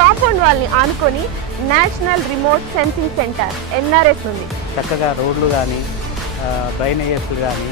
Compound వాల్ని ఆనుకొని national remote sensing centre NRS ఉంది. చక్కగా రోడ్లు కానీ డ్రైనేజెస్ కానీ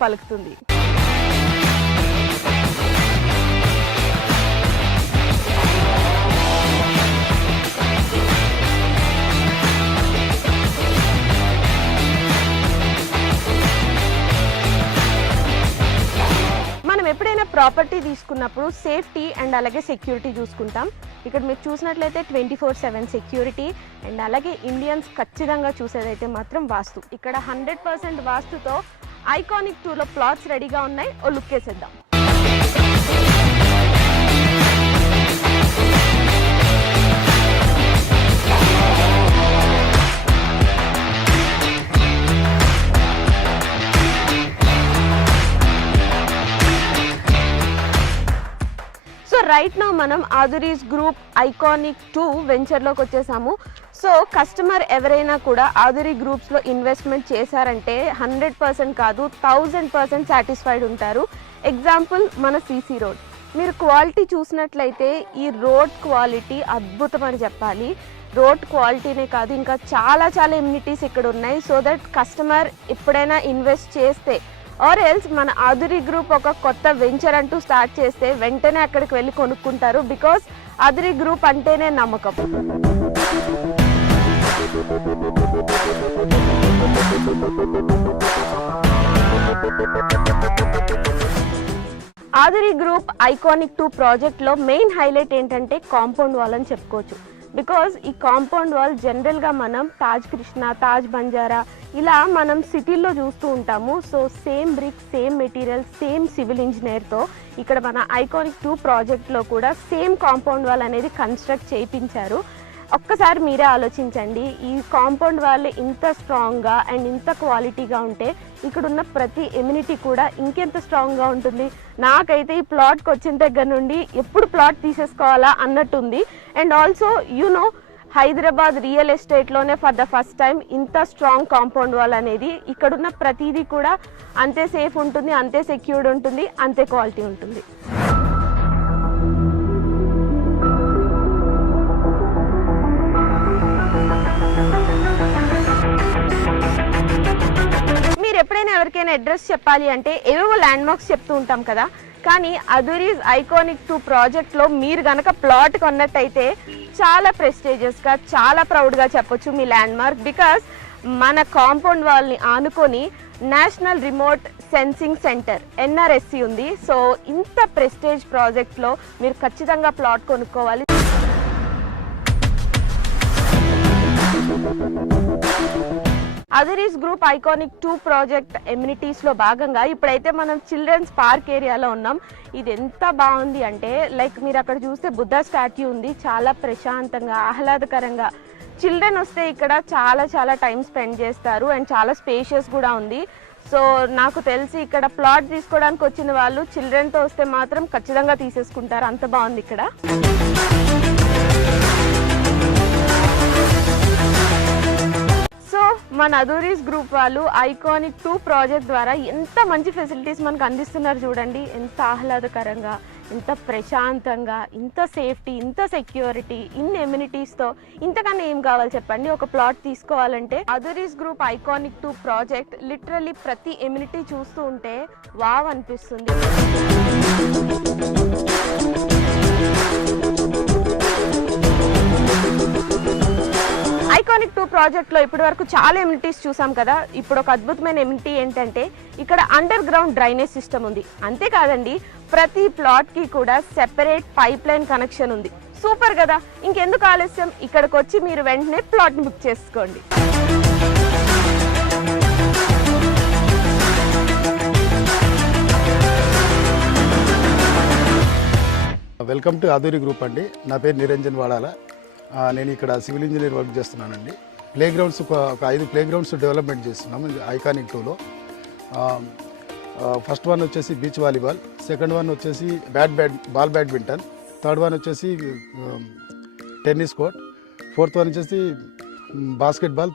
పలుకుతుంది. మనం ఎప్పుడైనా ప్రాపర్టీ తీసుకున్నప్పుడు సేఫ్టీ అండ్ అలాగే సెక్యూరిటీ చూసుకుంటాం. ఇక్కడ మీరు చూసినట్లయితే 24/7 సెక్యూరిటీ అండ్ అలాగే ఇండియన్స్ ఖచ్చితంగా చూసేదైతే మాత్రం వాస్తు. ఇక్కడ 100% వాస్తుతో ఐకానిక్ 2లో ప్లాట్స్ రెడీగా ఉన్నాయి. ఓ లుక్ వేసేద్దాం. సో రైట్ నౌ మనం ఆదురీస్ గ్రూప్ ఐకానిక్ 2 వెంచర్లోకి వచ్చేసాము. సో కస్టమర్ ఎవరైనా కూడా ఆదురీ గ్రూప్స్లో ఇన్వెస్ట్మెంట్ చేశారంటే 100% కాదు 1000% సాటిస్ఫైడ్ ఉంటారు. ఎగ్జాంపుల్ మన CC రోడ్. మీరు క్వాలిటీ చూసినట్లయితే ఈ రోడ్ క్వాలిటీ అద్భుతం అని చెప్పాలి. రోడ్ క్వాలిటీనే కాదు ఇంకా చాలా ఎమ్యూనిటీస్ ఇక్కడ ఉన్నాయి. సో దట్ కస్టమర్ ఎప్పుడైనా ఇన్వెస్ట్ చేస్తే ఆర్ ఎల్స్ మన ఆదురీ గ్రూప్ ఒక కొత్త వెంచర్ అంటూ స్టార్ట్ చేస్తే వెంటనే అక్కడికి వెళ్ళి కొనుక్కుంటారు. బికాస్ ఆదురీ గ్రూప్ అంటేనే నమ్మకం. ఆదురీ గ్రూప్ ఐకానిక్ 2 ప్రాజెక్ట్లో మెయిన్ హైలైట్ ఏంటంటే కాంపౌండ్ వాల్ అని చెప్పుకోవచ్చు. బికాజ్ ఈ కాంపౌండ్ వాల్ జనరల్గా మనం తాజ్ కృష్ణ, తాజ్ బంజారా ఇలా మనం సిటీల్లో చూస్తూ ఉంటాము. So same brick, same material, same civil ఇంజనీర్తో ఇక్కడ మన ఐకానిక్ 2 ప్రాజెక్ట్లో కూడా సేమ్ కాంపౌండ్ వాల్ అనేది కన్స్ట్రక్ట్ చేయించారు. ఒక్కసారి మీరే ఆలోచించండి, ఈ కాంపౌండ్ వాల్ ఇంత స్ట్రాంగ్గా అండ్ ఇంత క్వాలిటీగా ఉంటే ఇక్కడ ఉన్న ప్రతి ఎమ్యూనిటీ కూడా ఇంకెంత స్ట్రాంగ్గా ఉంటుంది. నాకైతే ఈ ప్లాట్కి వచ్చిన దగ్గర నుండి ఎప్పుడు ప్లాట్ తీసేసుకోవాలా అన్నట్టుంది. And also you know Hyderabad real ఎస్టేట్లోనే ఫర్ ద ఫస్ట్ టైం ఇంత స్ట్రాంగ్ కాంపౌండ్ వాల్ అనేది, ఇక్కడున్న ప్రతిదీ కూడా అంతే సేఫ్ ఉంటుంది, అంతే సెక్యూర్డ్ ఉంటుంది, అంతే క్వాలిటీ ఉంటుంది. మీరు ఎప్పుడైనా ఎవరికైనా అడ్రస్ చెప్పాలి అంటే ఏవేవో ల్యాండ్ మార్క్స్ చెప్తూ ఉంటాం కదా, కానీ ఆదురీస్ ఐకానిక్ 2 ప్రాజెక్ట్లో మీరు కనుక ప్లాట్ కొన్నట్టయితే చాలా ప్రెస్టీజియస్గా, చాలా ప్రౌడ్గా చెప్పొచ్చు మీ ల్యాండ్ మార్క్. బికాస్ మన కాంపౌండ్ వాల్ని ఆనుకొని national remote sensing centre NRSC ఉంది. సో ఇంత ప్రెస్టేజ్ ప్రాజెక్ట్లో మీరు ఖచ్చితంగా ప్లాట్ కొనుక్కోవాలి. ఆదురీస్ గ్రూప్ ఐకానిక్ 2 ప్రాజెక్ట్ ఎమ్యూనిటీస్లో భాగంగా ఇప్పుడైతే మనం చిల్డ్రన్స్ పార్క్ ఏరియాలో ఉన్నాం. ఇది ఎంత బాగుంది అంటే లైక్ మీరు అక్కడ చూస్తే బుద్ధ స్టాట్యూ ఉంది. చాలా ప్రశాంతంగా, ఆహ్లాదకరంగా చిల్డ్రన్ వస్తే ఇక్కడ చాలా టైం స్పెండ్ చేస్తారు. అండ్ చాలా స్పేషియస్ కూడా ఉంది. సో నాకు తెలిసి ఇక్కడ ప్లాట్ తీసుకోవడానికి వచ్చిన వాళ్ళు చిల్డ్రన్తో వస్తే మాత్రం ఖచ్చితంగా తీసేసుకుంటారు. అంత బాగుంది ఇక్కడ. సో మన ఆదురీస్ గ్రూప్ వాళ్ళు ఐకానిక్ 2 ప్రాజెక్ట్ ద్వారా ఎంత మంచి ఫెసిలిటీస్ మనకు అందిస్తున్నారు చూడండి. ఎంత ఆహ్లాదకరంగా, ఎంత ప్రశాంతంగా, ఇంత సేఫ్టీ, ఇంత సెక్యూరిటీ, ఇన్ని ఎమ్యూనిటీస్తో ఇంతకన్నా ఏం కావాలి చెప్పండి. ఒక ప్లాట్ తీసుకోవాలంటే ఆదురీస్ గ్రూప్ ఐకానిక్ 2 ప్రాజెక్ట్ లిటరల్లీ ప్రతి ఎమ్యూనిటీ చూస్తూ ఉంటే వావ్ అనిపిస్తుంది. ఐకానిక్ 2 ప్రాజెక్ట్లో ఇప్పటి వరకు చాలా ఎమ్యూనిటీస్ చూసాం కదా. ఇప్పుడు ఒక అద్భుతమైన ఎమ్యూనిటీ ఏంటంటే ఇక్కడ అండర్ గ్రౌండ్ డ్రైనేజ్ సిస్టమ్ ఉంది. అంతేకాదండి, ప్రతి ప్లాట్కి కూడా సెపరేట్ పైప్ లైన్ కనెక్షన్ ఉంది. సూపర్ కదా. ఇంకెందుకు ఆలస్యం, ఇక్కడికి వచ్చి మీరు వెంటనే ప్లాట్ని బుక్ చేసుకోండి. వెల్కమ్ టు ఆధురి గ్రూప్ అండి. నా పేరు నిరంజన్ వాడాల. నేను ఇక్కడ సివిల్ ఇంజనీర్ వర్క్ చేస్తున్నానండి. ప్లే గ్రౌండ్స్ ఒక 5 ప్లే గ్రౌండ్స్ డెవలప్మెంట్ చేస్తున్నాము ఐకానిక్ 2లో. ఫస్ట్ వన్ వచ్చేసి బీచ్ వాలీబాల్, సెకండ్ వన్ వచ్చేసి బాల్ బ్యాడ్మింటన్, థర్డ్ వన్ వచ్చేసి టెన్నిస్ కోర్ట్, ఫోర్త్ వన్ వచ్చేసి బాస్కెట్బాల్,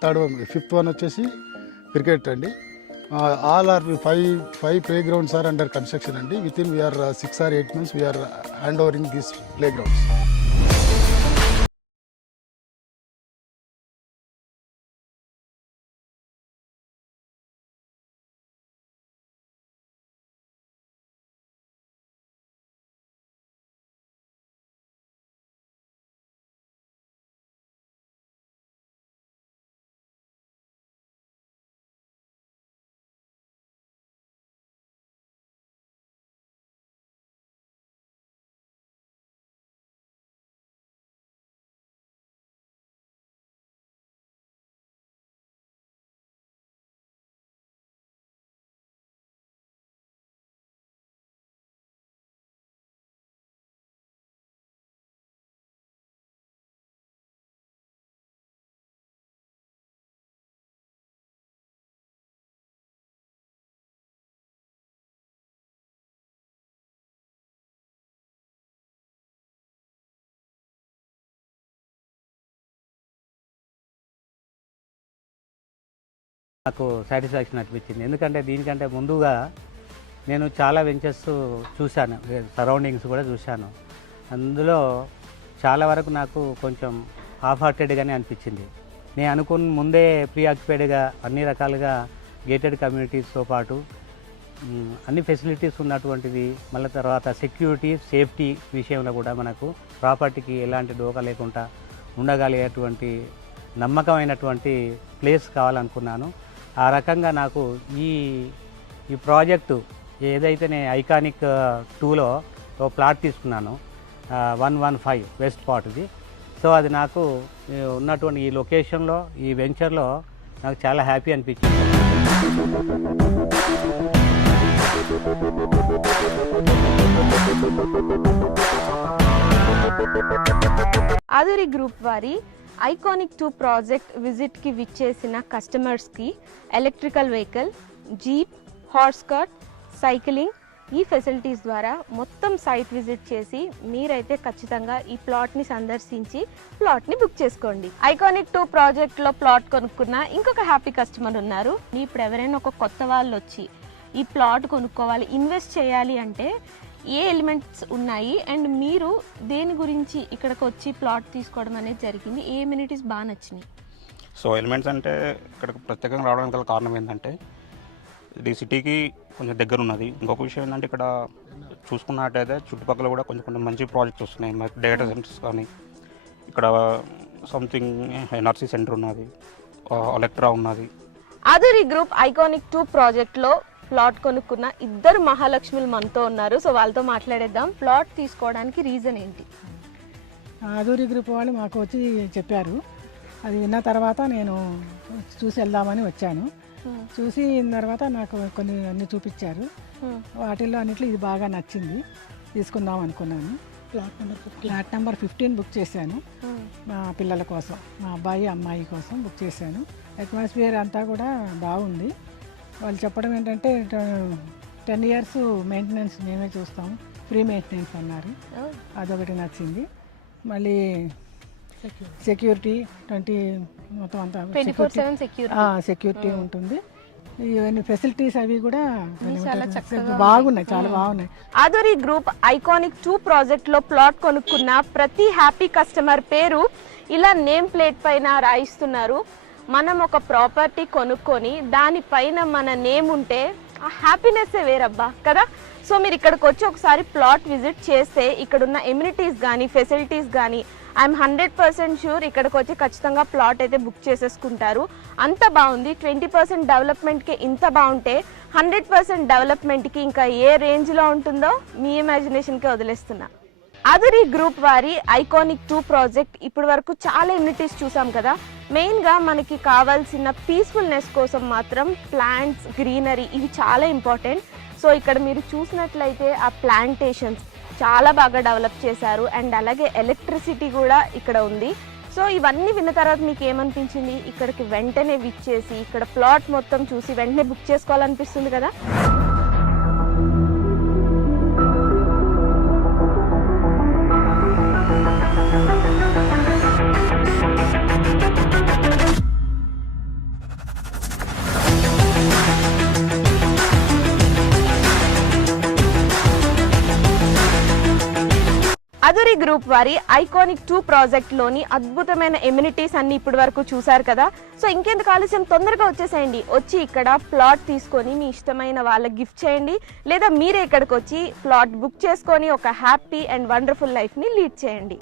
ఫిఫ్త్ వన్ వచ్చేసి క్రికెట్ అండి. all are five playgrounds are under construction and within we are 6 or 8 months we are handovering these playgrounds. నాకు satisfaction అనిపించింది. ఎందుకంటే దీనికంటే ముందుగా నేను చాలా వెంచర్స్ చూశాను, సరౌండింగ్స్ కూడా చూశాను. అందులో చాలా వరకు నాకు కొంచెం హాఫ్ హార్టెడ్గానే అనిపించింది. నేను అనుకున్న ముందే ప్రీ ఆక్యుపైడ్గా అన్ని రకాలుగా గేటెడ్ కమ్యూనిటీస్తో పాటు అన్ని ఫెసిలిటీస్ ఉన్నటువంటిది, మళ్ళీ తర్వాత సెక్యూరిటీ సేఫ్టీ విషయంలో కూడా మనకు ప్రాపర్టీకి ఎలాంటి డోకా లేకుండా ఉండగలిగేటువంటి నమ్మకమైనటువంటి ప్లేస్ కావాలనుకున్నాను. ఆ రకంగా నాకు ఈ ప్రాజెక్టు ఏదైతే నేను ఐకానిక్ 2లో ఒక ప్లాట్ తీసుకున్నాను 115 వెస్ట్ పార్ట్ది. సో అది నాకు ఉన్నటువంటి ఈ లొకేషన్లో ఈ వెంచర్లో నాకు చాలా హ్యాపీ అనిపించింది. ఆధురి గ్రూప్ వారి ఐకానిక్ 2 ప్రాజెక్ట్ విజిట్కి విచ్చేసిన కస్టమర్స్కి electrical vehicle, jeep, horse cart, cycling ఈ ఫెసిలిటీస్ ద్వారా మొత్తం సైట్ విజిట్ చేసి మీరైతే ఖచ్చితంగా ఈ ప్లాట్ని సందర్శించి ప్లాట్ని బుక్ చేసుకోండి. ఐకానిక్ 2 ప్రాజెక్ట్లో ప్లాట్ కొనుక్కున్న ఇంకొక హ్యాపీ కస్టమర్ ఉన్నారు. ఇప్పుడు ఎవరైనా ఒక కొత్త వాళ్ళు వచ్చి ఈ ప్లాట్ కొనుక్కోవాలి, ఇన్వెస్ట్ చేయాలి అంటే ఏ ఎలిమెంట్స్ ఉన్నాయి అండ్ మీరు దేని గురించి ఇక్కడికి వచ్చి ప్లాట్ తీసుకోవడం అనేది జరిగింది, ఏ ఎమ్యూనిటీస్ బాగా నచ్చినాయి? సో ఎలిమెంట్స్ అంటే ఇక్కడికి ప్రత్యేకంగా రావడానికి గల కారణం ఏంటంటే ఇది సిటీకి కొంచెం దగ్గర ఉన్నది. ఇంకొక విషయం ఏంటంటే ఇక్కడ చూసుకున్నట్టయితే చుట్టుపక్కల కూడా కొంచెం మంచి ప్రాజెక్ట్స్ వస్తున్నాయి. డేటా సెంటర్స్ కానీ, ఇక్కడ సంథింగ్ ఎన్ఆర్సీ సెంటర్ ఉన్నది, ఎలక్ట్రా ఉన్నది. ఆధురి గ్రూప్ ఐకానిక్ 2 ప్రాజెక్ట్లో ప్లాట్ కొనుక్కున్న 2 మహాలక్ష్మిలు మనతో ఉన్నారు. సో వాళ్ళతో మాట్లాడేద్దాం. ప్లాట్ తీసుకోవడానికి రీజన్ ఏంటి? ఆధురి గ్రూప్ వాళ్ళు మాకు వచ్చి చెప్పారు. అది విన్న తర్వాత నేను చూసి వెళ్దామని వచ్చాను. చూసి తర్వాత నాకు కొన్ని అన్ని చూపించారు. వాటిల్లో అన్నిట్లో ఇది బాగా నచ్చింది, తీసుకుందాం అనుకున్నాను. ఫ్లాట్ నెంబర్ 15 బుక్ చేశాను. మా పిల్లల కోసం, మా అబ్బాయి అమ్మాయి కోసం బుక్ చేశాను. అట్మాస్ఫియర్ అంతా కూడా బాగుంది. వాళ్ళు చెప్పడం ఏంటంటే 10 years మెయింటెనెన్స్ మేమే చూస్తాం, ఫ్రీ మెయింటెనెన్స్ అన్నారు. అదొకటి నచ్చింది. మళ్ళీ సెక్యూరిటీ మొత్తం అంతా సెక్యూరిటీ ఉంటుంది. ఇవన్నీ ఫెసిలిటీస్ అవి కూడా బాగున్నాయి, చాలా బాగున్నాయి. ఆధురి గ్రూప్ ఐకానిక్ 2 ప్రాజెక్ట్లో ప్లాట్ కొనుక్కున్న ప్రతి హ్యాపీ కస్టమర్ పేరు ఇలా నేమ్ ప్లేట్ పైన రాయిస్తున్నారు. మనం ఒక ప్రాపర్టీ కొనుక్కొని దానిపైన మన నేమ్ ఉంటే ఆ హ్యాపీనెస్సే వేరబ్బా కదా. సో మీరు ఇక్కడికి వచ్చి ఒకసారి ప్లాట్ విజిట్ చేస్తే ఇక్కడున్న ఎమ్యూనిటీస్ కానీ, ఫెసిలిటీస్ కానీ ఐఎమ్ 100% షూర్ ఇక్కడికి వచ్చి ఖచ్చితంగా ప్లాట్ అయితే బుక్ చేసేసుకుంటారు. అంత బాగుంది. 20% డెవలప్మెంట్కి ఇంత బాగుంటే 100% డెవలప్మెంట్కి ఇంకా ఏ రేంజ్లో ఉంటుందో మీ ఇమాజినేషన్కే వదిలేస్తున్నా. అదురి గ్రూప్ వారి ఐకానిక్ 2 ప్రాజెక్ట్ ఇప్పటి వరకు చాలా ఎమ్యూనిటీస్ చూసాం కదా. మెయిన్గా మనకి కావాల్సిన పీస్ఫుల్నెస్ కోసం మాత్రం ప్లాంట్స్, గ్రీనరీ ఇవి చాలా ఇంపార్టెంట్. సో ఇక్కడ మీరు చూసినట్లయితే ఆ ప్లాంటేషన్స్ చాలా బాగా డెవలప్ చేశారు. అండ్ అలాగే ఎలక్ట్రిసిటీ కూడా ఇక్కడ ఉంది. సో ఇవన్నీ విన్న తర్వాత మీకు ఏమనిపించింది? ఇక్కడికి వెంటనే విచ్చేసి ఇక్కడ ప్లాట్ మొత్తం చూసి వెంటనే బుక్ చేసుకోవాలనిపిస్తుంది కదా. అదురి గ్రూప్ వారి ఐకానిక్ 2 ప్రాజెక్ట్లోని అద్భుతమైన ఎమ్యూనిటీస్ అన్ని ఇప్పటి వరకు చూసారు కదా. సో ఇంకెందుకు ఆలస్యం, తొందరగా వచ్చేసేయండి. వచ్చి ఇక్కడ ప్లాట్ తీసుకొని మీ ఇష్టమైన వాళ్ళకి గిఫ్ట్ చేయండి, లేదా మీరే ఇక్కడికి వచ్చి ప్లాట్ బుక్ చేసుకొని ఒక హ్యాపీ అండ్ వండర్ఫుల్ లైఫ్ని లీడ్ చేయండి.